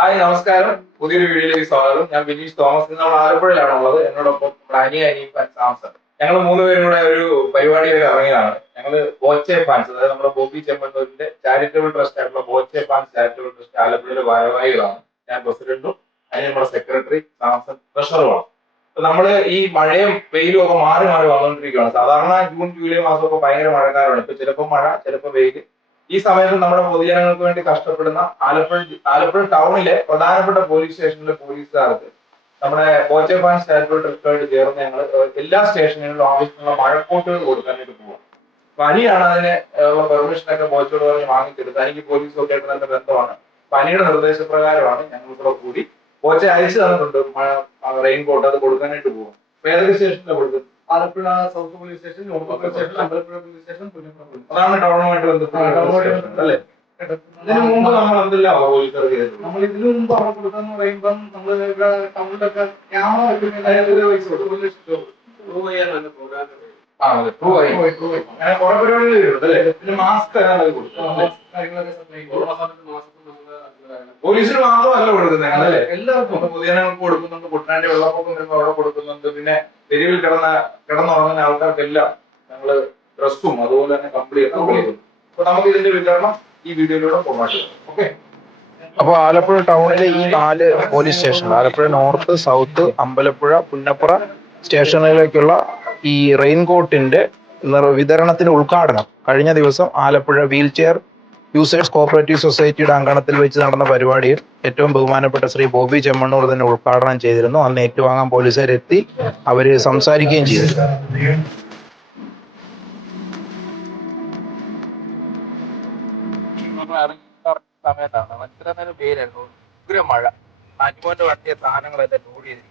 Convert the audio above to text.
Hi നമസ്കാരം. പുതിയൊരു വീഡിയോയിലേക്ക് സ്വാഗതം. ഞാൻ ബിനീഷ് തോമസ്. നമ്മൾ ആലപ്പുഴയിലാണുള്ളത്. എന്നോടൊപ്പം അനിയൻ സാംസൺ. ഞങ്ങൾ മൂന്നുപേരും കൂടെ ഒരു പരിപാടിയിലേക്ക് ഇറങ്ങിയതാണ്. ഞങ്ങള് ബോച്ചെ ഫാൻസ്, അതായത് നമ്മുടെ ബോബി ചെമ്മണ്ണൂരിന്റെ ചാരിറ്റബിൾ ട്രസ്റ്റ് ആയിട്ടുള്ള ബോച്ചെ ഫാൻസ് ചാരിറ്റബിൾ ട്രസ്റ്റ് ആലപ്പുഴയിലെ ഭാരവാഹികളാണ്. ഞാൻ പ്രസിഡന്റും അതിന് നമ്മുടെ സെക്രട്ടറി സാംസൺ ട്രഷറുമാണ്. അപ്പൊ നമ്മള് ഈ മഴയും വെയിലും ഒക്കെ മാറി മാറി വന്നുകൊണ്ടിരിക്കുകയാണ്. സാധാരണ ജൂൺ ജൂലൈ മാസമൊക്കെ ഭയങ്കര മഴക്കാലമാണ്. ഇപ്പൊ ചിലപ്പോൾ മഴ, ചിലപ്പോൾ വെയിൽ. ഈ സമയത്ത് നമ്മുടെ പൊതുജനങ്ങൾക്ക് വേണ്ടി കഷ്ടപ്പെടുന്ന ആലപ്പുഴ ടൗണിലെ പ്രധാനപ്പെട്ട പോലീസ് സ്റ്റേഷനിലെ പോലീസുകാർക്ക് നമ്മുടെ ബോച്ചെ ഫാൻസ് ചാരിറ്റബിൾ ട്രസ്റ്റുമായിട്ട് ചേർന്ന് ഞങ്ങൾ എല്ലാ സ്റ്റേഷനുകളിലും ആവശ്യമുള്ള മഴക്കോട്ടുകൾ കൊടുക്കാനായിട്ട് പോവാം. അപ്പൊ അനിയാണ് അതിന് പെർമിഷനൊക്കെ ബോച്ചോട് പറഞ്ഞ് വാങ്ങിച്ചെടുത്ത്. എനിക്ക് പോലീസും ഒക്കെ ആയിട്ട് നല്ല ബന്ധമാണ്. അപ്പൊ അനിയുടെ നിർദ്ദേശപ്രകാരമാണ് ഞങ്ങൾ കൂടെ കൂടി ബോച്ചെ അയച്ചു തന്നിട്ടുണ്ട് റെയിൻ കോട്ട്. അത് കൊടുക്കാനായിട്ട് പോകും. അപ്പൊ ഏതൊക്കെ സ്റ്റേഷനിലാണ് കൊടുക്കുന്നത്? Alappuzha south police station, north police station, Ambalappuzha police station, Punnapra police. അതാണ് ടൗണുമായിട്ട് ബന്ധപ്പെട്ട അല്ലേ? ഇതിനു മുമ്പ് നമ്മൾ എന്തെല്ലാം പോലീസുകാർക്ക് ചെയ്തിട്ടുണ്ട്? നമ്മൾ ഇതിനു മുമ്പ് അവിടെ കൊടുക്കാന്ന് പറയുമ്പം നമ്മൾ ഇവിടെ ടൗണിലൊക്കെ ക്യാമറ വെക്കുന്ന അങ്ങനെ കുറെ പരിപാടികൾ ചെയ്തിട്ടുണ്ട് അല്ലേ? പിന്നെ മാസ്ക് പോലീസിന് മാത്രമല്ല കൊടുക്കുന്നത് അല്ലേ? എല്ലാവർക്കും പൊതുജനങ്ങൾക്ക് കൊടുക്കുന്നുണ്ട്. കുട്ടനാന്റെ വെള്ളപ്പൊക്കം വരുമ്പോൾ അവിടെ കൊടുക്കുന്നുണ്ട്. പിന്നെ തെരുവിൽ കിടന്നുറങ്ങുന്ന ആൾക്കാർക്കെല്ലാം ഞങ്ങള് ഡ്രസ്സും അതുപോലെ തന്നെ കംപ്ലീറ്റ് കൊടുക്കുന്നു. അപ്പൊ നമുക്ക് ഇതിന്റെ വിതരണം ഈ വീഡിയോയിലൂടെ പ്രൊമോട്ട്. ഓക്കെ. അപ്പോൾ ആലപ്പുഴ ടൗണിലെ ഈ 4 police station, Alappuzha north, south, Ambalappuzha, Punnapra സ്റ്റേഷനുകളിലേക്കുള്ള ഈ റെയിൻകോട്ടിന്റെ വിതരണത്തിന്റെ ഉദ്ഘാടനം കഴിഞ്ഞ ദിവസം Alappuzha wheelchair users cooperative സൊസൈറ്റിയുടെ അങ്കണത്തിൽ വെച്ച് നടന്ന പരിപാടിയിൽ ഏറ്റവും ബഹുമാനപ്പെട്ട ശ്രീ ബോബി ചെമ്മണ്ണൂർ തന്നെ ഉദ്ഘാടനം ചെയ്തിരുന്നു. അന്ന് ഏറ്റുവാങ്ങാൻ പോലീസുകാരെത്തി അവര് സംസാരിക്കുകയും ചെയ്തിരുന്നു. സമയത്താണ് ഇത്ര നേരം പേരായിരുന്നു. ഉഗ്ര മഴ. അനുമോന്റെ വണ്ടിയ സാധനങ്ങളെല്ലാം ലോഡ് ചെയ്തിരിക്കും.